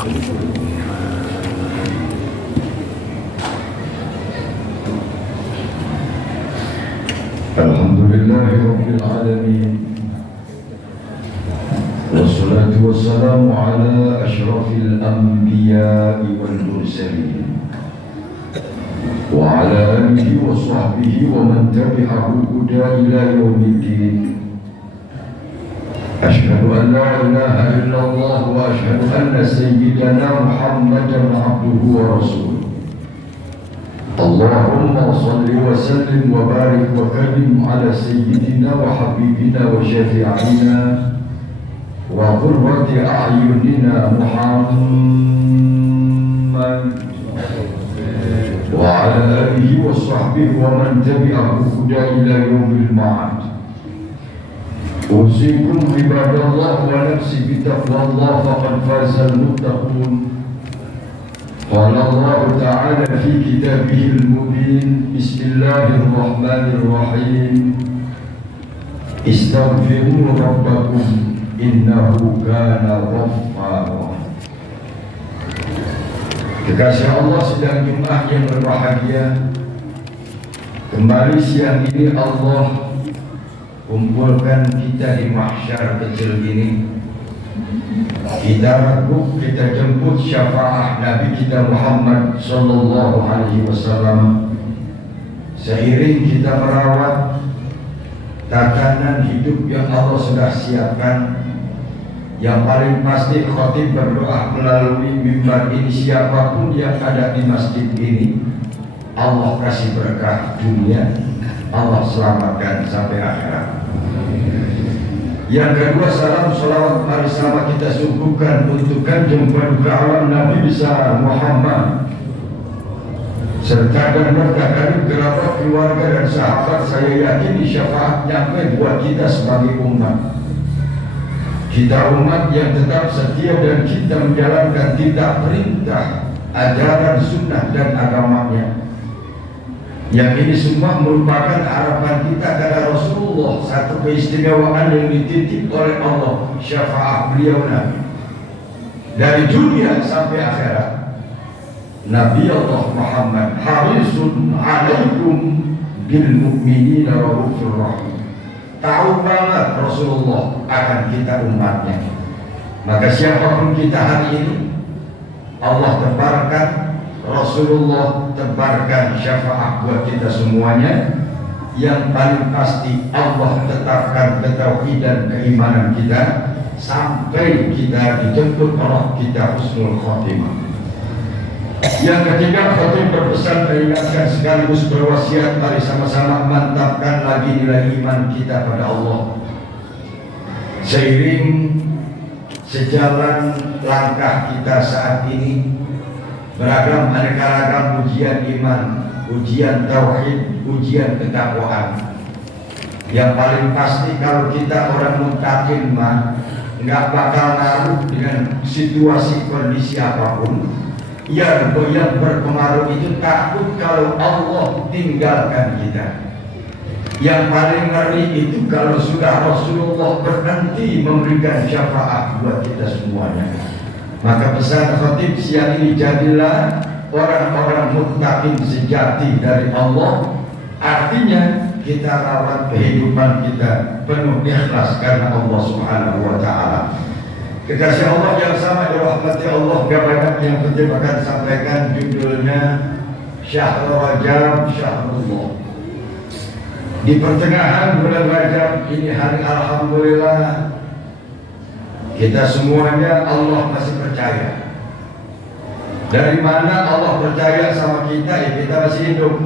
Alhamdulillahi Rabbil Alamin, wassalatu wassalamu ala ashrafil anbiya'i wal mursalin, wa ala alihi wa sahbihi wa man tabi'ahu huda ila yaumiddin. Ashhadu an la ilaha illallah wa ashhadu anna sayyidana Muhammadan abduhu wa rasuluh. Allahumma salli wa sallim wa barik wa karim ala sayyidina wa habibina wa syafi'ina wa qurrati a'yunina Muhammad wa ala alihi wa sahbihi wa man tabi'ahu huda ila yaumil ma'ad. Usikum ibadallah wa nafsi bitaqwallah faqad fazal muttaqun. Qala Allah Ta'ala fi kitabihil mubin. Bismillahirrahmanirrahim. Istaghfiru rabbakum innahu kana ghaffara. Kekasih Allah sedang jemaah yang berbahagia, kembali siang ini Allah kumpulkan kita di mahsyar kecil ini. Kita raguk, kita jemput syafaat Nabi kita Muhammad sallallahu alaihi wasallam. Seiring kita merawat tatanan hidup yang Allah sudah siapkan, yang paling pasti khatib berdoa melalui mimbar ini, siapapun yang ada di masjid ini Allah kasih berkah dunia, Allah selamatkan sampai akhirat. Yang kedua, salam salawat mari sama kita suguhkan untuk kanjeng paduka alam Nabi besar Muhammad serta dan berkah dari kerabat, keluarga dan sahabat. Saya yakin syafaat nyampe buat kita sebagai umat. Kita umat yang tetap setia dan kita menjalankan titah perintah, ajaran sunnah dan agamanya. Yang ini semua merupakan harapan kita kepada Rasulullah, satu keistimewaan yang dititip oleh Allah, syafaat beliau Nabi dari dunia sampai akhirat. Nabi Allah Muhammad harisun alaikum bil mu'minina raufur rahim. Tahu banget Rasulullah akan kita umatnya. Maka siapapun kita hari ini, Allah tebarkan, Rasulullah tebarkan syafaat buat kita semuanya. Yang paling pasti Allah tetapkan ketauhidan keimanan kita sampai kita dijemput Allah kita husnul khotimah. Yang ketiga, khatib berpesan mengingatkan sekaligus berwasiat, mari sama-sama mantapkan lagi nilai iman kita pada Allah. Seiring sejalan langkah kita saat ini, beragam aneka ragam ujian iman, ujian tauhid, ujian ketakwaan. Yang paling pasti kalau kita orang muttaqin mah nggak bakal ngaruh dengan situasi kondisi apapun. Yang berpengaruh itu takut kalau Allah tinggalkan kita. Yang paling ngeri itu kalau sudah Rasulullah berhenti memberikan syafaat buat kita semuanya. Maka pesan khatib siang ini, jadilah orang-orang muttaqin sejati dari Allah. Artinya kita rawat kehidupan kita penuh ikhlas karena Allah Subhanahu wa Ta'ala. Kekasih Allah yang sama dirahmati Allah, gak banyak yang penting akan sampaikan. Judulnya Syahrul Rajab, Syahrullah. Di pertengahan bulan Rajab ini hari alhamdulillah kita semuanya Allah masih percaya. Dari mana Allah percaya sama kita? Ya kita masih hidup.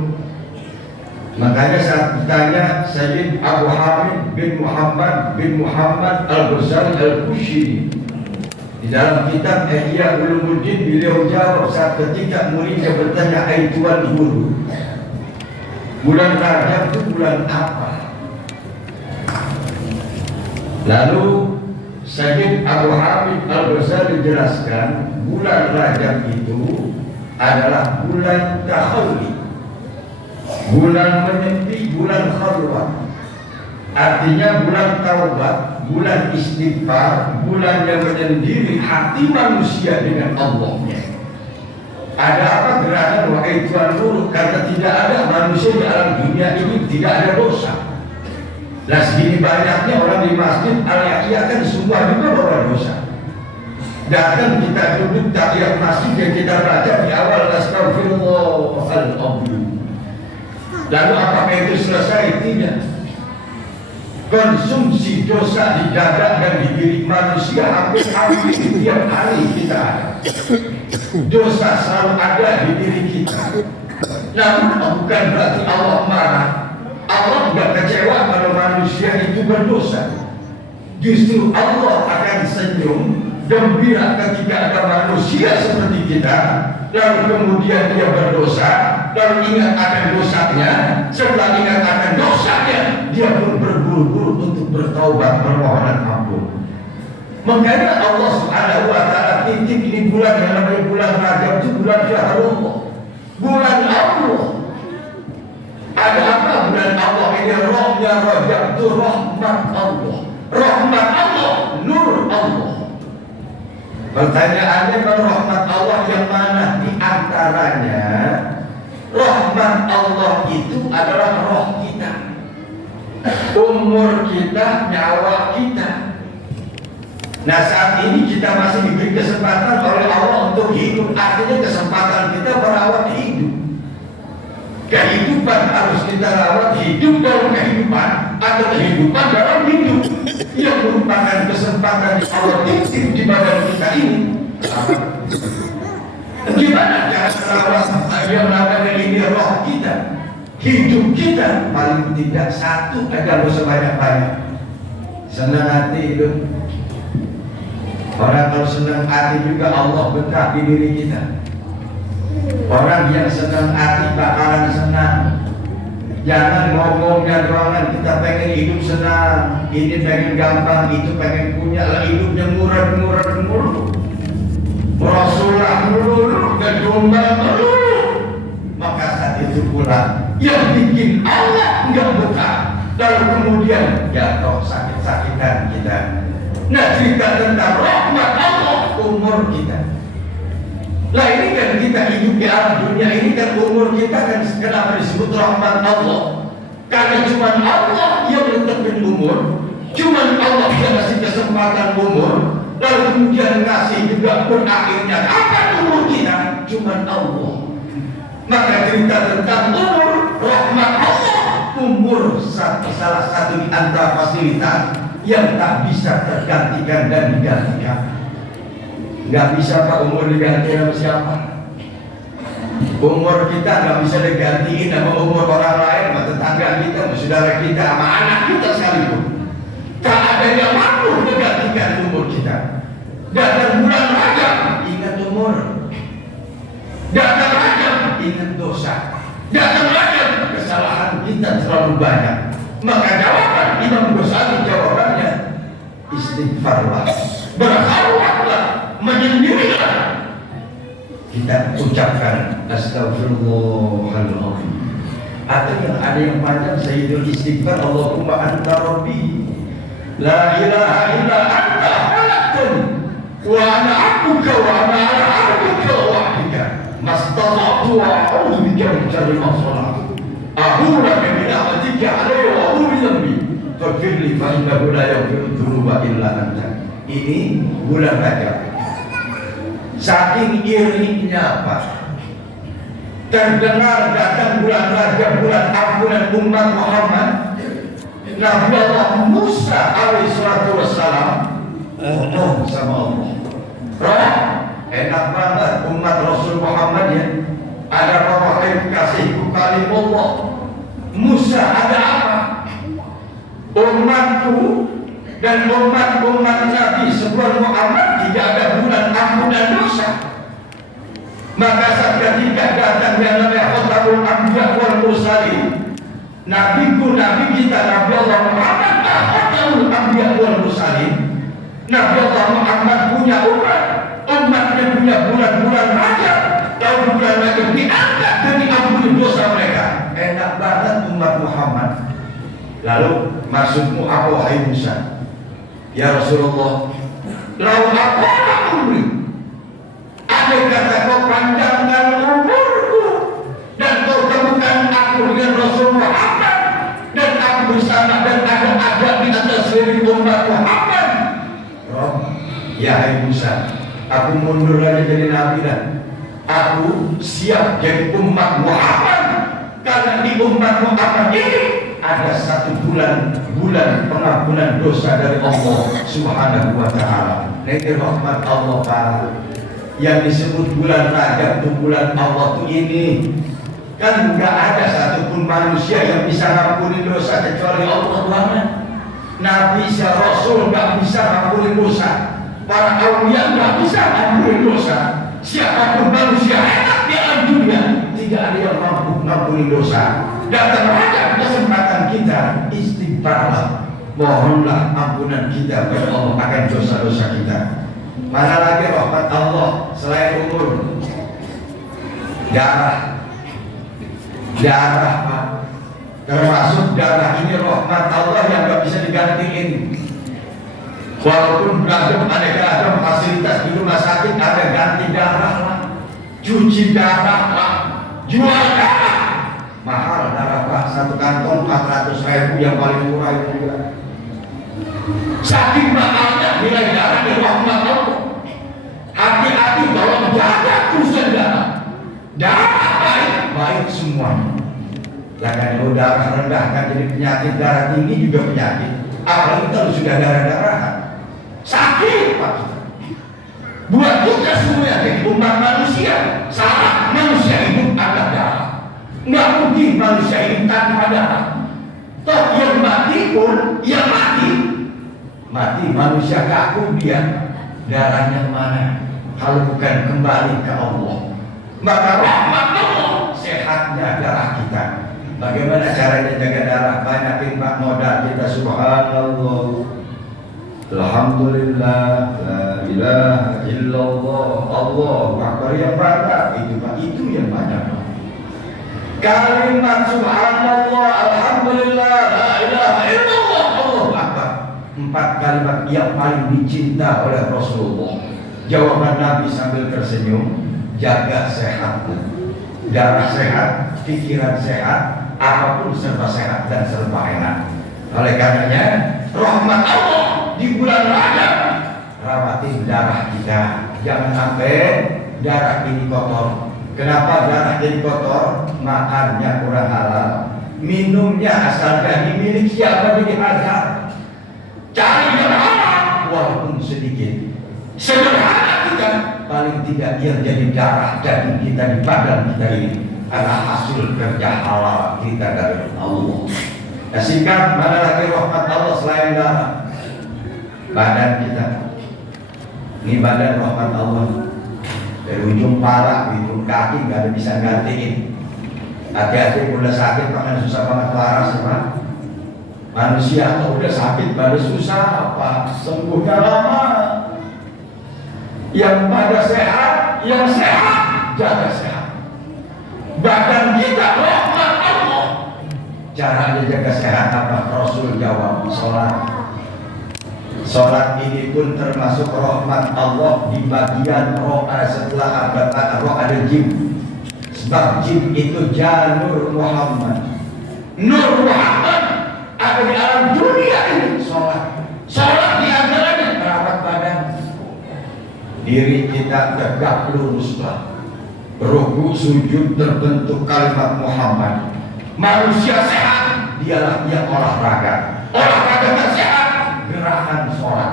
Makanya saat ditanya Sayyid Abu Hamid bin Muhammad Al-Ghazali Al-Qushiri di dalam kitab Ihya Ulumuddin, beliau jawab saat ketika muridnya bertanya, "Ai tuan guru, bulan Rajab itu bulan apa?" Lalu Sayyid Abu Hamid Al-Ghazali jelaskan, bulan Rajab itu adalah bulan tahalli, bulan menyepi, bulan khalwat. Artinya bulan taubat, bulan istighfar, bulan yang menyendiri hati manusia dengan Allahnya. Ada apa gerakan wahai Tuhan Nur? Karena tidak ada manusia di alam dunia ini tidak ada dosa. Nah segini banyaknya orang di masjid al-yaqiyah semua juga orang dosa. Datang kita duduk tahiyat masjid yang kita baca di awal Astaghfirullahaladzim. Lalu apakah itu selesai? Tidak. Konsumsi dosa di dada dan di diri manusia hampir tiap hari kita ada. Dosa selalu ada di diri kita. Namun bukan berarti Allah marah. Allah tidak kecewa kalau manusia itu berdosa. Justru Allah akan senyum gembira ketika ada manusia seperti kita, lalu kemudian dia berdosa, lalu ingat akan dosanya. Setelah ingat akan dosanya, dia pun berburu-buru untuk bertaubat, permohonan ampun. Makanya Allah Subhanahu wa Ta'ala titik ini bulan yang namanya bulan Rajab itu bulan Syahrullah, bulan Allah. Ada apa bulan Allah ini? Rohnya Rajab itu rahmat Allah, rahmat Allah, nur Allah. Pertanyaannya, rahmat Allah yang mana? Di antaranya rahmat Allah itu adalah roh kita, umur kita, nyawa kita. Nah saat ini kita masih diberi kesempatan oleh Allah untuk hidup. Artinya kesempatan kita merawat hidup. Kehidupan harus kita rawat, hidup dalam kehidupan atau kehidupan dalam hidup, yang merupakan kesempatan yang Allah titip di badan kita ini. Gimana cara merawat yang namanya ini roh kita, hidup kita? Paling tidak satu aja, lo sebanyak-banyak senang hati hidup. Orang kalau senang hati juga Allah betah di diri kita. Orang yang senang hati bakalan senang. Jangan ngomongnya doang, kita pengen hidup senang, ini pengen gampang, itu pengen punya, lah hidupnya murah. Rasulullah melulu, kedomba melulu. Maka saat itu pula yang bikin Allah nggak betah. Lalu kemudian jatuh sakit-sakitan kita. Nah cerita tentang rahmat Allah, umur kita. Lah ini kan kita hidup di alam dunia ini kan umur kita kan kenapa disebut rahmat Allah? Karena cuma Allah yang menetapkan umur, cuma Allah yang kasih kesempatan umur, lalu kemudian kasih juga berakhirnya kapan umur kita? Cuma Allah. Maka cerita tentang umur, rahmat Allah, umur salah satu di antara fasilitas yang tak bisa tergantikan dan digantikan. Nggak bisa Pak umur diganti sama siapa? Umur kita nggak bisa digantiin sama umur orang lain, sama tetangga kita, sama saudara kita, sama anak kita sekalipun. Tak ada yang mampu menggantikan umur kita. Datang bulan Rajab, ingat umur. Datang Rajab, ingat dosa. Datang Rajab, kesalahan kita terlalu banyak. Maka jawaban Imam Ghazali jawabannya istighfarlah, berkhawatlah, menyendirilah. Kita ucapkan Astaghfirullahaladzim. Atau yang ada yang panjang Sayyidul Istighfar, Allahumma anta rabbi la ilaha illa anta khalaqtani wa ana abduka wa ana ala abdika wa wahdika mastata'tu wa a'udzu bika min syarri ma sana'tu a'udzu bika min ni'matika 'alayya wa a'udzu bi dhanbi faghfirli fa innahu la yaghfiru dzunuba illa anta. Ini bulan Rajab. Saking irinya Pak, terdengar datang bulan Rajab, bulan ampunan umat Muhammad. Nabi Allah Musa alaihissalatu wassalam ngomong sama Allah, roh enak banget umat Rasul Muhammad ya, ada wahai kasihku kalimullah. Musa ada apa? Umatku dan umat Nabi sebelum Muhammad tidak ada bulan ampunan dosa. Maka saat ketika datang yang namanya Khatamul Anbiya wal Mursalin, Nabi kita Nabi Allah Muhammad, Khatamul Anbiya wal Mursalin, Nabi Allah Muhammad punya umatnya punya bulan-bulan Rajab. Lalu bulan Rajab diangkat dan diampuni dosa mereka. Enak banget umat Muhammad. Lalu maksudmu apa wahai Musa? Ya Rasulullah, lau apa umri, andai kata kau panjangkan umurku dan kau temukan aku dengan Rasul Muhammad dan aku bersama dan ada di atas diri umat Muhammad. Rob, ya hai Musa, aku mundur lagi jadi nabi dan aku siap jadi umat Muhammad karena di umat Muhammad ini ada satu bulan pengampunan dosa dari Allah Subhanahu wa Ta'ala. Ini rahmat Allah Pak. Yang disebut bulan Rajab itu bulan Allah tuh ini. Kan nggak ada satupun manusia yang bisa ngampuni dosa kecuali Allah Tuhan. Nabi si Rasul nggak bisa ngampuni dosa. Para aulia nggak bisa ngampuni dosa. Siapapun manusia enak di alam dunia tidak ada yang mampu ngampuni dosa. Dan terhadap kesempatan kita istighfarlah, mohonlah ampunan kita kepada Allah akan dosa-dosa kita. Mana lagi rahmat Allah selain umur? Darah Pak. Termasuk darah ini rahmat Allah yang gak bisa digantiin. Walaupun ada fasilitas di rumah sakit, ada ganti darah lah, cuci darah lah, jual darah. Mahal darah Pak, satu kantong 400.000 yang paling murah itu juga. Saking mahalnya nilai darah di rahmat Allah. Hati-hati kalau menjaga urusan darah. Darah baik semuanya. Kalau darah rendah kan jadi penyakit, darah tinggi juga penyakit. Apalagi kalau sudah darah-darahan, sakit Pak. Buat kita semua jadi umat manusia, salah manusia hidup ada darah. Nggak mungkin manusia hidup tanpa darah. Toh yang mati pun, yang mati manusia kaku dia. Darahnya mana? Kalau bukan kembali ke Allah. Maka rahmat Allah, sehatnya darah kita. Bagaimana caranya jaga darah? Banyakin Pak modal kita. Subhanallah, alhamdulillah, la ilaha illallah, Allahu akbar yang banyak itu Pak, itu yang banyak. Kalimat subhanallah, alhamdulillah, la ilaha illallah, Allahu akbar. 4 kalimat yang paling dicinta oleh Rasulullah. Jawaban Nabi sambil tersenyum, jaga sehat, darah sehat, pikiran sehat, apapun serba sehat dan serba enak. Oleh karenanya rahmat Allah di bulan Rajab, rawatin darah kita, jangan sampai darah ini kotor. Kenapa darah jadi kotor? Makannya kurang halal, minumnya asal dari milik siapa jadi halal. Cari yang halal walaupun sedikit. Sederhana kita, paling tidak yang jadi darah daging kita di badan kita ini adalah hasil kerja halal kita dari Allah. Ya, singkat, mana lagi rahmat Allah selain darah? Badan kita. Ini badan rahmat Allah. Dari ujung parah, ujung kaki nggak ada bisa gantiin. Hati-hati udah sakit makan susah banget waras Pak. Manusia kalau udah sakit baru susah apa? Sembuhnya lama. Yang pada sehat, yang sehat jaga sehat. Badan kita rahmat Allah. Caranya jaga sehat apa? Rasul jawab, sholat. Sholat ini pun termasuk rahmat Allah di bagian roh. Setelah roh ada jin. Sebab jin itu janur Muhammad. Nur Muhammad ada di alam dunia ini. Sholat di antaranya merawat badan. Diri kita tegak luruslah. Ruku sujud terbentuk kalimat Muhammad. Manusia sehat dialah yang olahraga. Olahraga sehat gerakan sholat.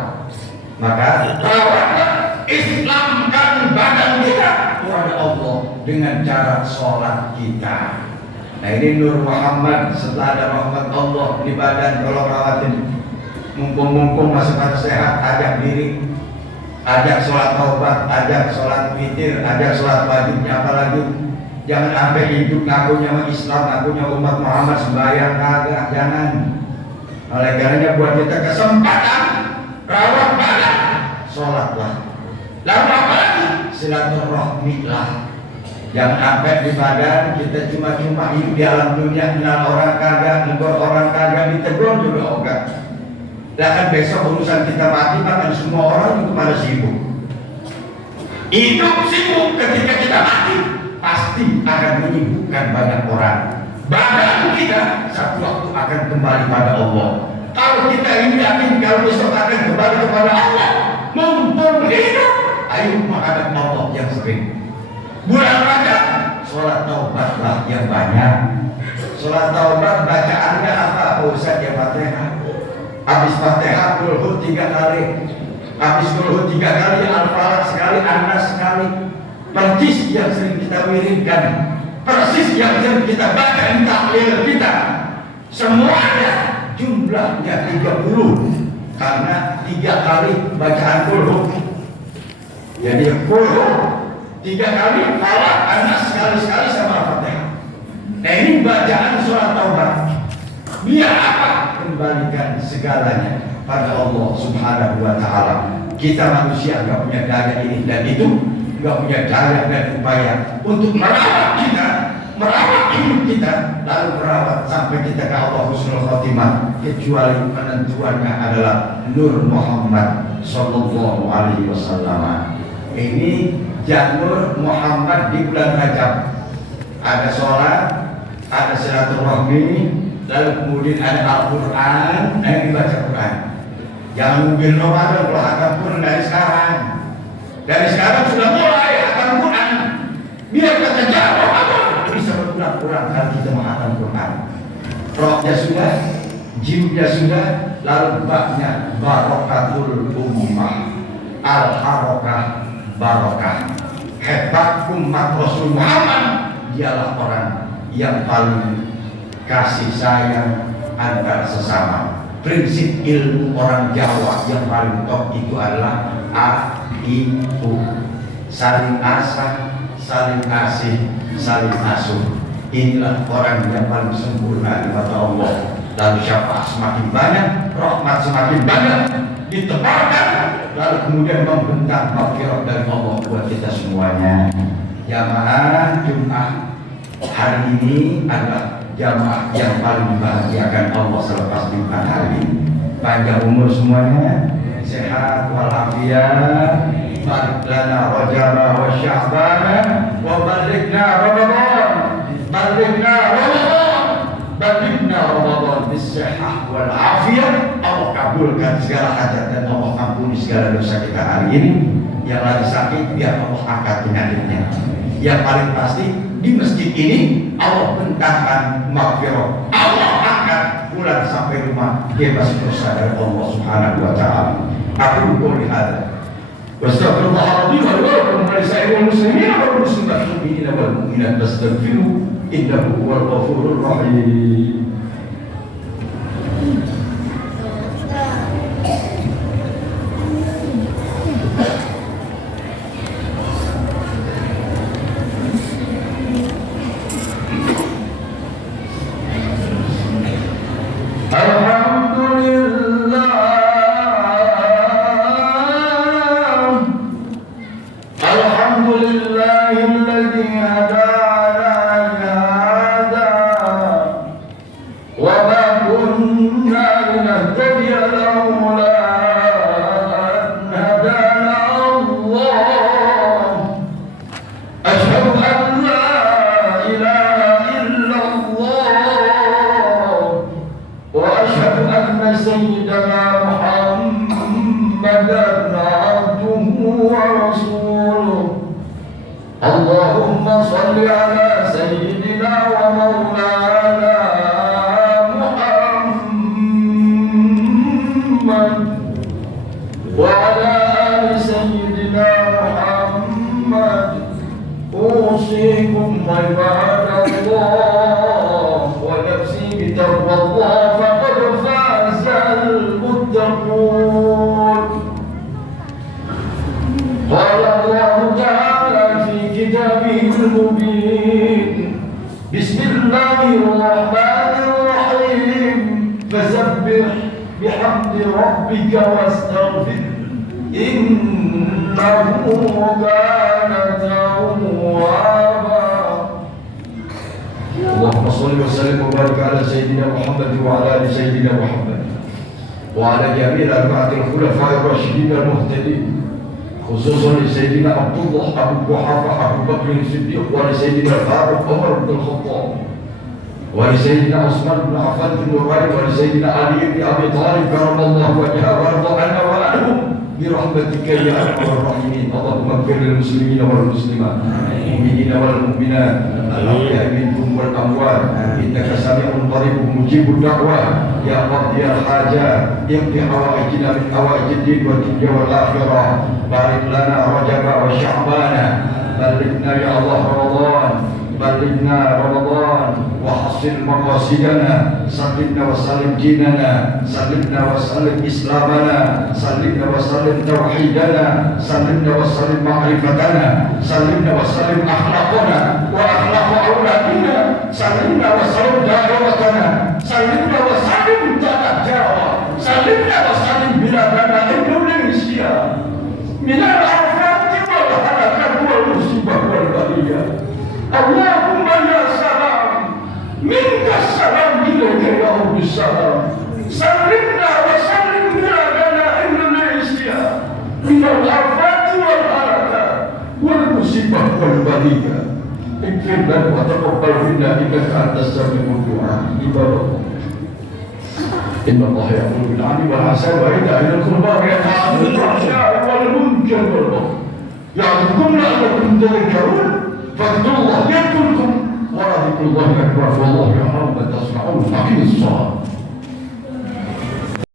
Maka rawatlah, Islamkan badan kita kepada Allah dengan cara sholat kita. Nah ini Nur Muhammad. Setelah ada rahmat Allah di badan, kalau rawatin, mumpung masih pada sehat, ajak diri, ajak sholat taubat, ajak sholat witir, ajak sholat wajibnya apalagi. Jangan sampai hidup ngakunya Islam, ngakunya umat Muhammad sembahyang kagak, jangan. Oleh karenanya buat kita kesempatan rawat badan, sholatlah. Lalu apa lagi? Silaturahmi lah. Jangan sampai di badan kita cuma hidup di alam dunia, kenal orang kagak, negor orang kagak, ditegur juga enggak. Dan besok urusan kita mati, bahkan semua orang itu pada sibuk. Hidup sibuk, ketika kita mati pasti akan menyibukkan banyak orang. Badan kita satu waktu akan kembali pada Allah. Kalau kita ini yakin kalau besok akan kembali kepada Allah, mumpung hidup, ayo menghadap Allah yang sering. Bulan Rajab, sholat taubatlah yang banyak. Sholat taubat bacaannya apa? Ustaz ya Fatihah. Habis Fatihah Qul 3 kali. Habis Qul 3 kali, Al-Falaq sekali, An-Nas sekali. Persis yang sering kita wiridkan, persis yang sering kita baca di tahlil kita. Semuanya jumlahnya 30 karena 3 kali bacaan Qul. Jadi Qul 3 kali, Falaq, An-Nas sekali-sekali sama Al-Fatihah. Nah ini bacaan surat taubat. Biar apa? Kembalikan segalanya pada Allah Subhanahu wa Ta'ala. Kita manusia nggak punya daya ini dan itu, nggak punya daya dan upaya untuk merawat kita, merawat hidup kita, lalu merawat sampai kita ke Allah husnul khotimah, kecuali penentuannya adalah Nur Muhammad Sallallahu Alaihi Wasallam. Ini janur Muhammad di bulan Rajab. Ada sholat, ada silaturahmi, lalu kemudian ada Al-Quran, yang dibaca Quran. Jangan mungkin Ramadan kalau akan Quran dari sekarang. Dari sekarang sudah mulai akan Quran. Biar kata jawab apa? Bisa berulang-ulang kali kita menghafal Quran. Rohnya sudah, jiwanya sudah, lalu baknya barokatul ummah, al-harokah barokah. Hebat umat Rasul Muhammad, dialah orang yang paling kasih sayang antar sesama. Prinsip ilmu orang Jawa yang paling top itu adalah A-I-U, saling asah, saling kasih, saling asuh. Inilah orang yang paling sempurna di mata Allah. Lalu syafaat semakin banyak, rahmat semakin banyak ditebarkan, lalu kemudian membentang maghfirah dari Allah buat kita semuanya. Jamaah Jumat hari ini adalah jamaah yang paling membahagiakan Allah selepas Jumat hari ini. Panjang umur semuanya, sehat walafiat, barik lana Rajab wa Sya'ban wa balighna Ramadan, balighna Ramadan, balighna Ramadan bisihah wal afiyah. Allah kabulkan segala hajat dan Allah ampuni segala dosa kita hari ini. Yang lagi sakit biar Allah angkat penyakitnya. Yang paling pasti di masjid ini Allah bentangkan maghfirah, Allah angkat pulang sampai rumah bebas dosa dari Allah Subhanahu wa Ta'ala. Aku qouli hada wa astaghfirullahaladzim wa lakum wa lisa'iril muslimin wal muslimin wal mu'minat fastaghfiruhu innahu huwal ghafurur rahim. وعلى جميع أربعة الخلفاء الراشدين المهتدين خصوصا لسيدنا عبد الله أبو قحافة أبو بكر الصديق ولسيدنا الفاروق عمر بن الخطاب ولسيدنا عثمان بن عفان بن نورين ولسيدنا علي بن أبي طالب كرم الله وجهه وارض عنا وعنهم برحمتك يا أرحم الراحمين. اللهم اغفر للمسلمين والمسلمات المؤمنين والمؤمنات الأحياء منكم والأموات إنك سميع قريب مجيب الدعوات يا قاضي الحاجات اقض حوائجنا من حوائج الدين والدنيا والآخرة. بارك لنا رجب وشعبان بلغنا يا الله رمضان بلغنا رمضان وحصل مقاصدنا سلمنا وسلم ديننا سلمنا وسلم إسلامنا سلمنا وسلم توحيدنا سلمنا وسلم معرفتنا سلمنا وسلم أخلاقنا وأخلاق أولادنا سلمنا وسلم دعوتنا سلمنا وسلم تنجاوى سلمنا وسلم بلادنا إندونيسيا من الآفات والهلاكات والمصيبة والبلية. اللهم يا سلام منك السلام إليك يا رب السلام سلمنا وسلم بلادنا إندونيسيا من الآفات والهلاكات والمصيبة والبلية. اغفر لنا وتقبل منا إنك أنت السميع الدعاء. عباد الله إن الله يأمر بالعدل والإحسان وإيتاء ذي القربى وينهى عن الفحشاء والمنكر والبغي يعظكم لعلكم تذكرون. فاذكروا الله يذكركم ولذكر الله أكبر والله يعلم ما تصنعون. أقم الصلاة.